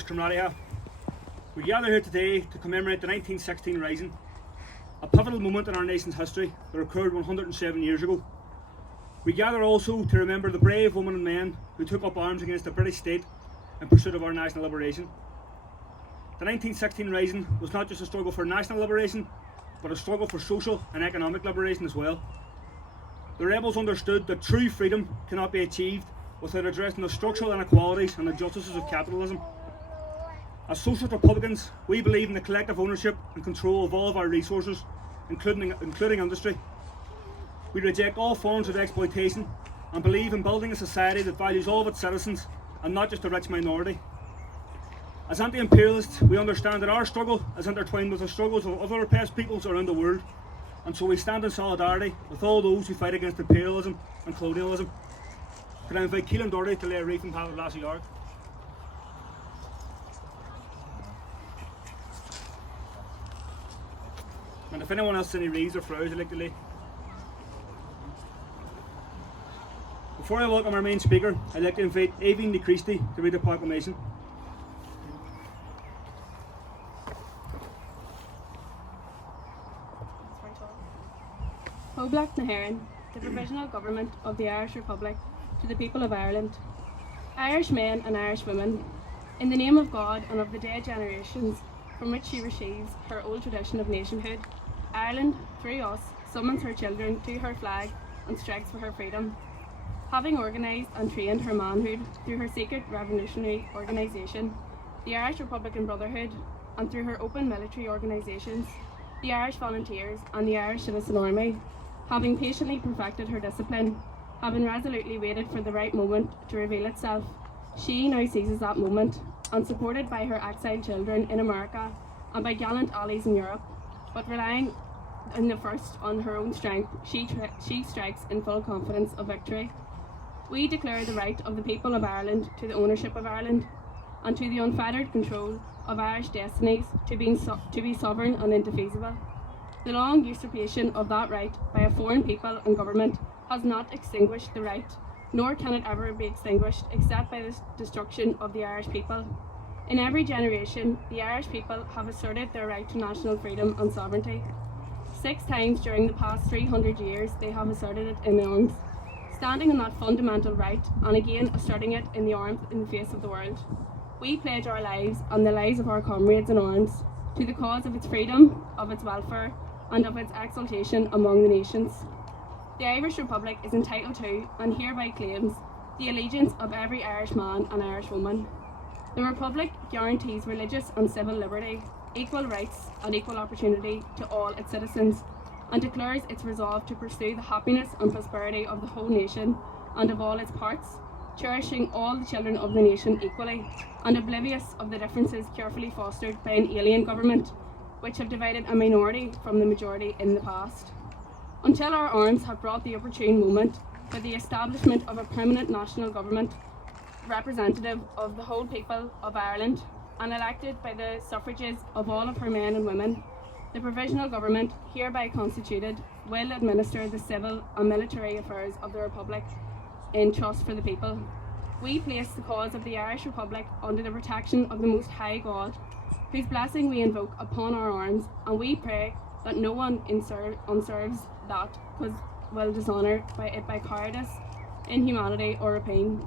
Commemorating. We gather here today to commemorate the 1916 Rising, a pivotal moment in our nation's history that occurred 107 years ago. We gather also to remember the brave women and men who took up arms against the British state in pursuit of our national liberation. The 1916 Rising was not just a struggle for national liberation, but a struggle for social and economic liberation as well. The rebels understood that true freedom cannot be achieved without addressing the structural inequalities and injustices of capitalism. As Socialist Republicans, we believe in the collective ownership and control of all of our resources, including industry. We reject all forms of exploitation and believe in building a society that values all of its citizens and not just a rich minority. As anti-imperialists, we understand that our struggle is intertwined with the struggles of other oppressed peoples around the world, and so we stand in solidarity with all those who fight against imperialism and colonialism. Could I invite Caolán Doherty to lay a wreath in path of Lasair Dhearg? And if anyone else has any wreaths or flowers I'd like to lay. Before I welcome our main speaker, I'd like to invite Aoibheann the Chríostai to read the proclamation. Poblacht na HÉireann, the Provisional Government of the Irish Republic, to the people of Ireland. Irish men and Irish women, in the name of God and of the dead generations from which she receives her old tradition of nationhood, Ireland, through us, summons her children to her flag and strikes for her freedom. Having organised and trained her manhood through her secret revolutionary organisation, the Irish Republican Brotherhood, and through her open military organisations, the Irish Volunteers and the Irish Citizen Army, having patiently perfected her discipline, having resolutely waited for the right moment to reveal itself, she now seizes that moment, and supported by her exiled children in America and by gallant allies in Europe, but relying in the first on her own strength, she strikes in full confidence of victory. We declare the right of the people of Ireland to the ownership of Ireland, and to the unfettered control of Irish destinies to be sovereign and indefeasible. The long usurpation of that right by a foreign people and government has not extinguished the right, nor can it ever be extinguished except by the destruction of the Irish people. In every generation, the Irish people have asserted their right to national freedom and sovereignty. 6 times during the past 300 years, they have asserted it in arms, standing on that fundamental right and again asserting it in the arms in the face of the world. We pledge our lives and the lives of our comrades in arms to the cause of its freedom, of its welfare, and of its exaltation among the nations. The Irish Republic is entitled to, and hereby claims, the allegiance of every Irish man and Irish woman. The Republic guarantees religious and civil liberty, equal rights and equal opportunity to all its citizens, and declares its resolve to pursue the happiness and prosperity of the whole nation and of all its parts, cherishing all the children of the nation equally, and oblivious of the differences carefully fostered by an alien government, which have divided a minority from the majority in the past. Until our arms have brought the opportune moment for the establishment of a permanent national government, representative of the whole people of Ireland, and elected by the suffrages of all of her men and women, the Provisional Government, hereby constituted, will administer the civil and military affairs of the Republic in trust for the people. We place the cause of the Irish Republic under the protection of the Most High God, whose blessing we invoke upon our arms, and we pray that no one unserves that will dishonour by cowardice, inhumanity or rapine.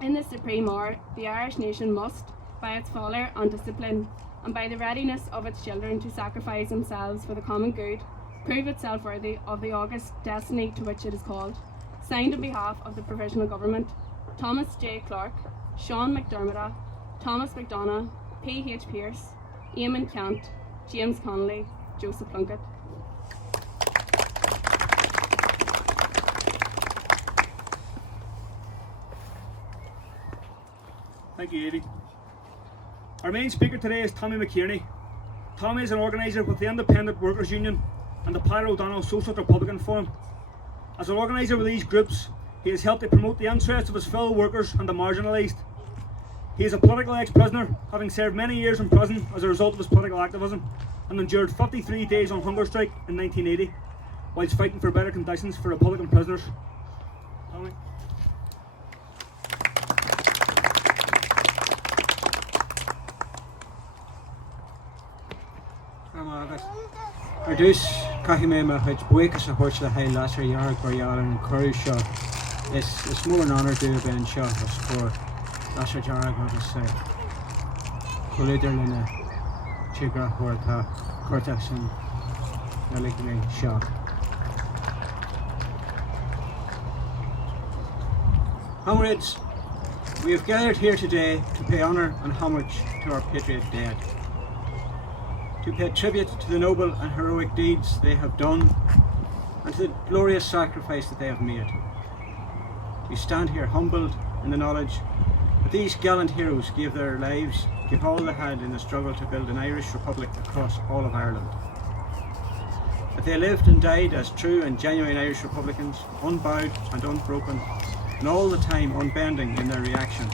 In this supreme hour, the Irish nation must, by its valour and discipline, and by the readiness of its children to sacrifice themselves for the common good, prove itself worthy of the august destiny to which it is called. Signed on behalf of the Provisional Government, Thomas J. Clarke, Sean McDermott, Thomas McDonough, P.H. Pearce, Eamon Kent, James Connolly, Joseph Plunkett. Thank you, Aoibheann. Our main speaker today is Tommy McKearney. Tommy is an organiser with the Independent Workers' Union and the Peadar Socialist Republican Forum. As an organiser with these groups, he has helped to promote the interests of his fellow workers and the marginalised. He is a political ex-prisoner, having served many years in prison as a result of his political activism, and endured 53 days on Hungerstrike in 1980, whilst fighting for better conditions for Republican prisoners. Tommy. Agat. Ardús Caimema which buicas a horse the high Lasair Dhearg Caolán and Chríostai. It's more an honour to Ben Shaw for Lasair Dhearg agus Collider Lina Chigra Horta Cortex and Nalikini Shaw. Comrades, we have gathered here today to pay honour and homage to our patriot dead, to pay tribute to the noble and heroic deeds they have done and to the glorious sacrifice that they have made. We stand here humbled in the knowledge that these gallant heroes gave their lives, gave all they had in the struggle to build an Irish Republic across all of Ireland. That they lived and died as true and genuine Irish Republicans, unbowed and unbroken, and all the time unbending in their reaction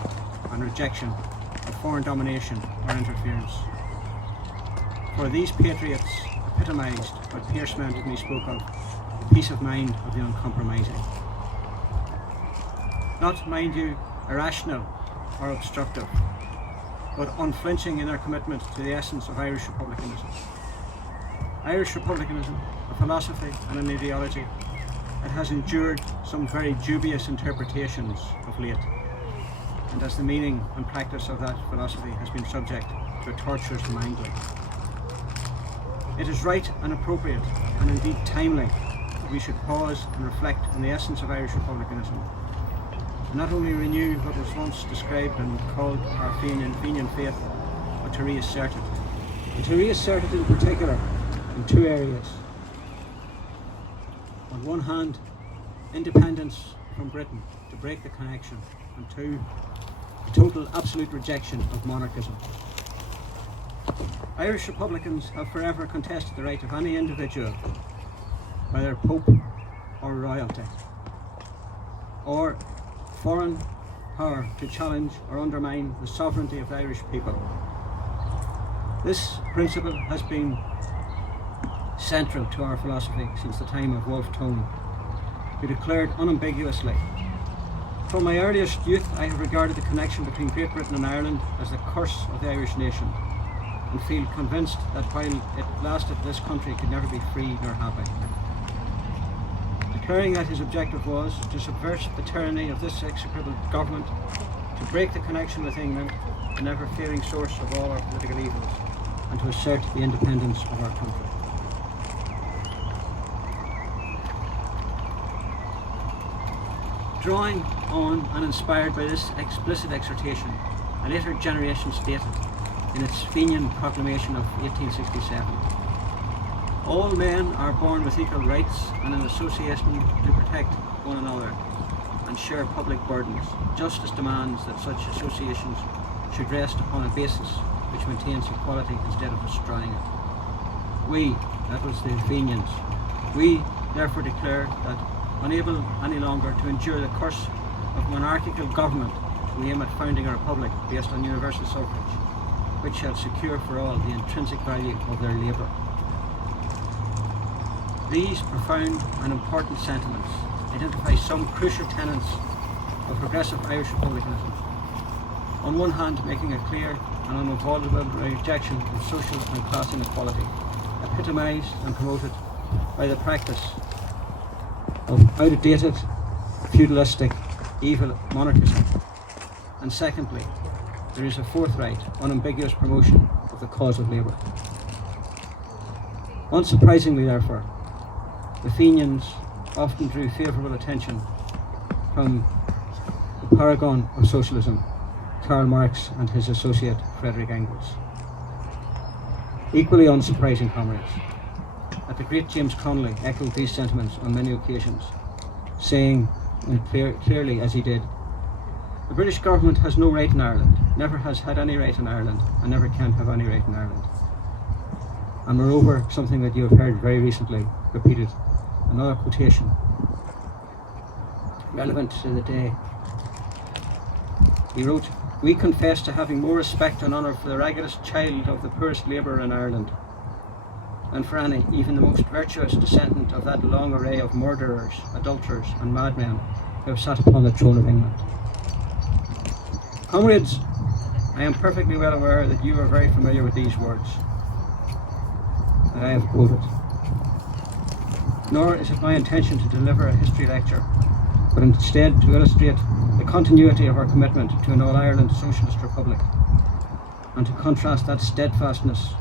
and rejection of foreign domination or interference. For these patriots epitomised what Pearse Manton spoke of, the peace of mind of the uncompromising. Not, mind you, irrational or obstructive, but unflinching in their commitment to the essence of Irish republicanism. Irish republicanism, a philosophy and an ideology that has endured some very dubious interpretations of late, and as the meaning and practice of that philosophy has been subject to a torturous mindling. It is right and appropriate, and indeed timely, that we should pause and reflect on the essence of Irish republicanism, and not only renew what was once described and called our Fenian faith, but to reassert it. And to reassert it in particular in two areas. On one hand, independence from Britain to break the connection, and two, the total absolute rejection of monarchism. Irish Republicans have forever contested the right of any individual, whether Pope or royalty, or foreign power, to challenge or undermine the sovereignty of the Irish people. This principle has been central to our philosophy since the time of Wolfe Tone, who declared unambiguously, "From my earliest youth I have regarded the connection between Great Britain and Ireland as the curse of the Irish nation, and feel convinced that while it lasted this country could never be free nor happy." Declaring that his objective was to subvert the tyranny of this execrable government, to break the connection with England, the never-failing source of all our political evils, and to assert the independence of our country. Drawing on and inspired by this explicit exhortation, a later generation stated in its Fenian Proclamation of 1867, "All men are born with equal rights and an association to protect one another and share public burdens. Justice demands that such associations should rest upon a basis which maintains equality instead of destroying it. We," that was the Fenians, "we therefore declare that, unable any longer to endure the curse of monarchical government, we aim at founding a republic based on universal suffrage, which shall secure for all the intrinsic value of their labour." These profound and important sentiments identify some crucial tenets of progressive Irish republicanism. On one hand, making a clear and unavoidable rejection of social and class inequality, epitomised and promoted by the practice of outdated, feudalistic, evil monarchism. And secondly, there is a forthright, unambiguous promotion of the cause of labour. Unsurprisingly, therefore, the Fenians often drew favourable attention from the paragon of socialism, Karl Marx, and his associate Friedrich Engels. Equally unsurprising, comrades, that the great James Connolly echoed these sentiments on many occasions, saying clearly as he did, "The British government has no right in Ireland, never has had any right in Ireland, and never can have any right in Ireland." And moreover, something that you have heard very recently repeated, another quotation relevant to the day. He wrote, "We confess to having more respect and honour for the raggedest child of the poorest labourer in Ireland than for any, even the most virtuous descendant of that long array of murderers, adulterers and madmen who have sat upon the throne of England." Comrades, I am perfectly well aware that you are very familiar with these words. that I have quoted. Nor is it my intention to deliver a history lecture, but instead to illustrate the continuity of our commitment to an All-Ireland Socialist Republic, and to contrast that steadfastness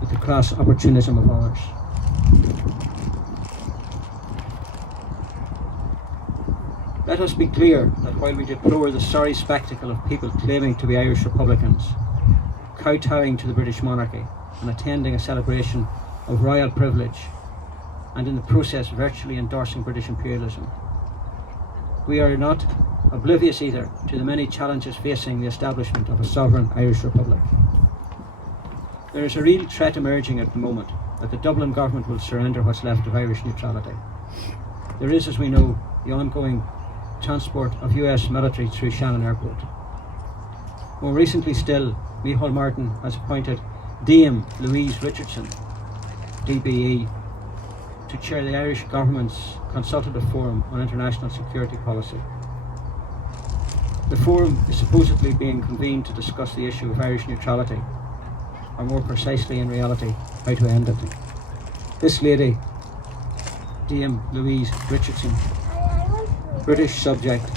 with the crass opportunism of others. Let us be clear that while we deplore the sorry spectacle of people claiming to be Irish Republicans, kowtowing to the British monarchy and attending a celebration of royal privilege, and in the process virtually endorsing British imperialism, we are not oblivious either to the many challenges facing the establishment of a sovereign Irish Republic. There is a real threat emerging at the moment that the Dublin government will surrender what's left of Irish neutrality. There is, as we know, the ongoing transport of US military through Shannon Airport. More recently still, Micheál Martin has appointed Dame Louise Richardson, DBE, to chair the Irish government's Consultative Forum on International Security Policy. The forum is supposedly being convened to discuss the issue of Irish neutrality, or more precisely in reality, how to end it. This lady, Dame Louise Richardson, British subject,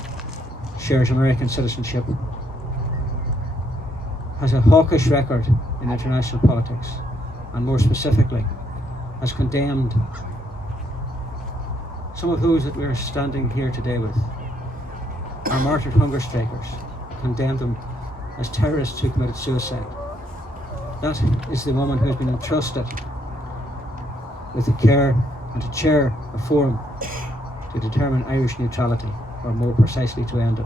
shares American citizenship, has a hawkish record in international politics, and more specifically, has condemned some of those that we are standing here today with, our martyred hunger strikers, condemned them as terrorists who committed suicide. That is the woman who has been entrusted with the care and to chair a forum to determine Irish neutrality, or more precisely to end it.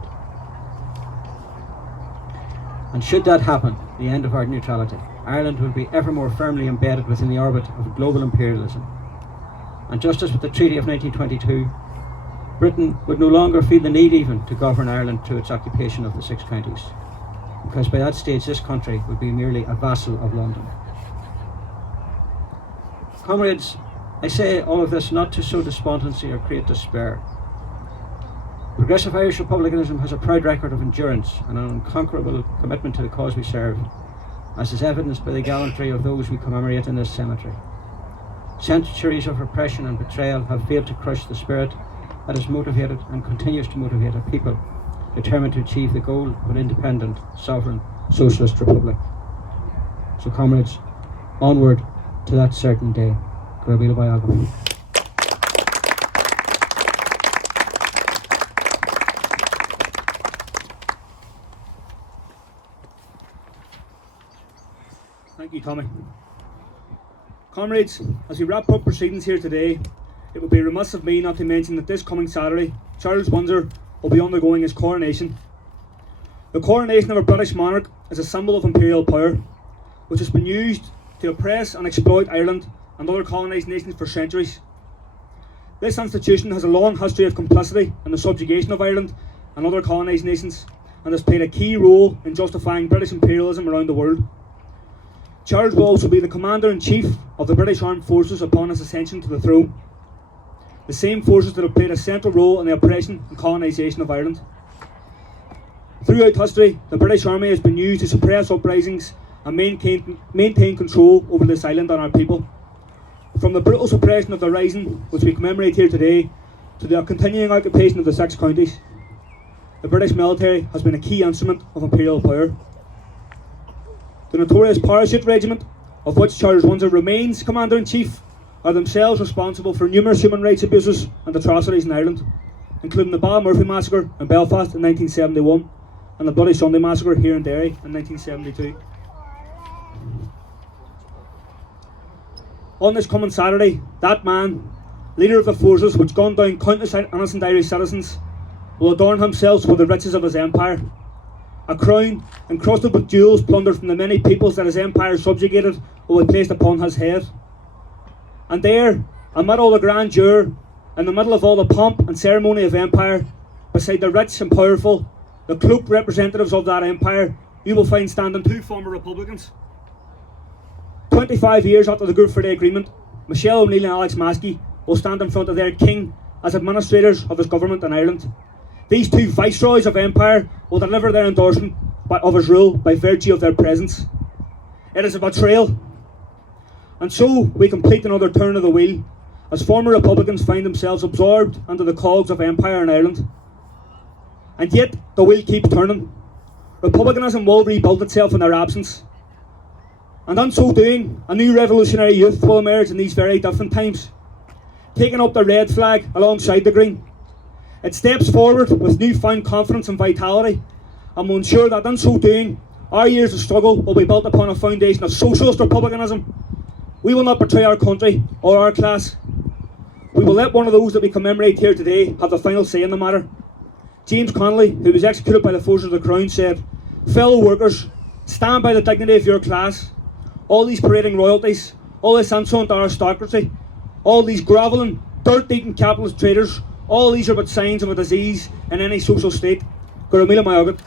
And should that happen, the end of our neutrality, Ireland will be ever more firmly embedded within the orbit of global imperialism. And just as with the Treaty of 1922, Britain would no longer feel the need even to govern Ireland through its occupation of the 6 counties, because by that stage this country would be merely a vassal of London. Comrades, I say all of this not to sow despondency or create despair. Progressive Irish Republicanism has a proud record of endurance and an unconquerable commitment to the cause we serve, as is evidenced by the gallantry of those we commemorate in this cemetery. Centuries of repression and betrayal have failed to crush the spirit that has motivated and continues to motivate a people determined to achieve the goal of an independent, sovereign, socialist republic. So comrades, onward to that certain day. Grabila Biography. Thank you, Tommy. Comrades, as we wrap up proceedings here today, it would be remiss of me not to mention that this coming Saturday, Charles Windsor will be undergoing his coronation. The coronation of a British monarch is a symbol of imperial power, which has been used to oppress and exploit Ireland and other colonised nations for centuries. This institution has a long history of complicity in the subjugation of Ireland and other colonised nations, and has played a key role in justifying British imperialism around the world. Charles will also be the Commander-in-Chief of the British Armed Forces upon his ascension to the throne, the same forces that have played a central role in the oppression and colonisation of Ireland. Throughout history, the British Army has been used to suppress uprisings and maintain control over this island and our people. From the brutal suppression of the Rising, which we commemorate here today, to the continuing occupation of the 6 counties, the British military has been a key instrument of imperial power. The notorious Parachute Regiment, of which Charles Windsor remains Commander-in-Chief, are themselves responsible for numerous human rights abuses and atrocities in Ireland, including the Ballymurphy Massacre in Belfast in 1971 and the Bloody Sunday Massacre here in Derry in 1972. On this coming Saturday, that man, leader of the forces which gunned down countless innocent Irish citizens, will adorn himself with the riches of his empire. A crown encrusted with jewels plundered from the many peoples that his empire subjugated will be placed upon his head. And there, amid all the grandeur, in the middle of all the pomp and ceremony of empire, beside the rich and powerful, the cloaked representatives of that empire, you will find standing 2 former Republicans. 25 years after the Good Friday Agreement, Michelle O'Neill and Alex Maskey will stand in front of their king as administrators of his government in Ireland. These 2 viceroys of empire will deliver their endorsement of his rule by virtue of their presence. It is a betrayal. And so we complete another turn of the wheel, as former Republicans find themselves absorbed into the cogs of empire in Ireland. And yet the wheel keeps turning. Republicanism will rebuild itself in their absence. And in so doing, a new revolutionary youth will emerge in these very different times, taking up the red flag alongside the green. It steps forward with newfound confidence and vitality, and will ensure that in so doing, our years of struggle will be built upon a foundation of socialist republicanism. We will not betray our country or our class. We will let one of those that we commemorate here today have the final say in the matter. James Connolly, who was executed by the forces of the Crown, said, "Fellow workers, stand by the dignity of your class. All these parading royalties, all this insolent aristocracy, all these grovelling, dirt-eating capitalist traders, all these are but signs of a disease in any social state." Go raibh míle maith agat.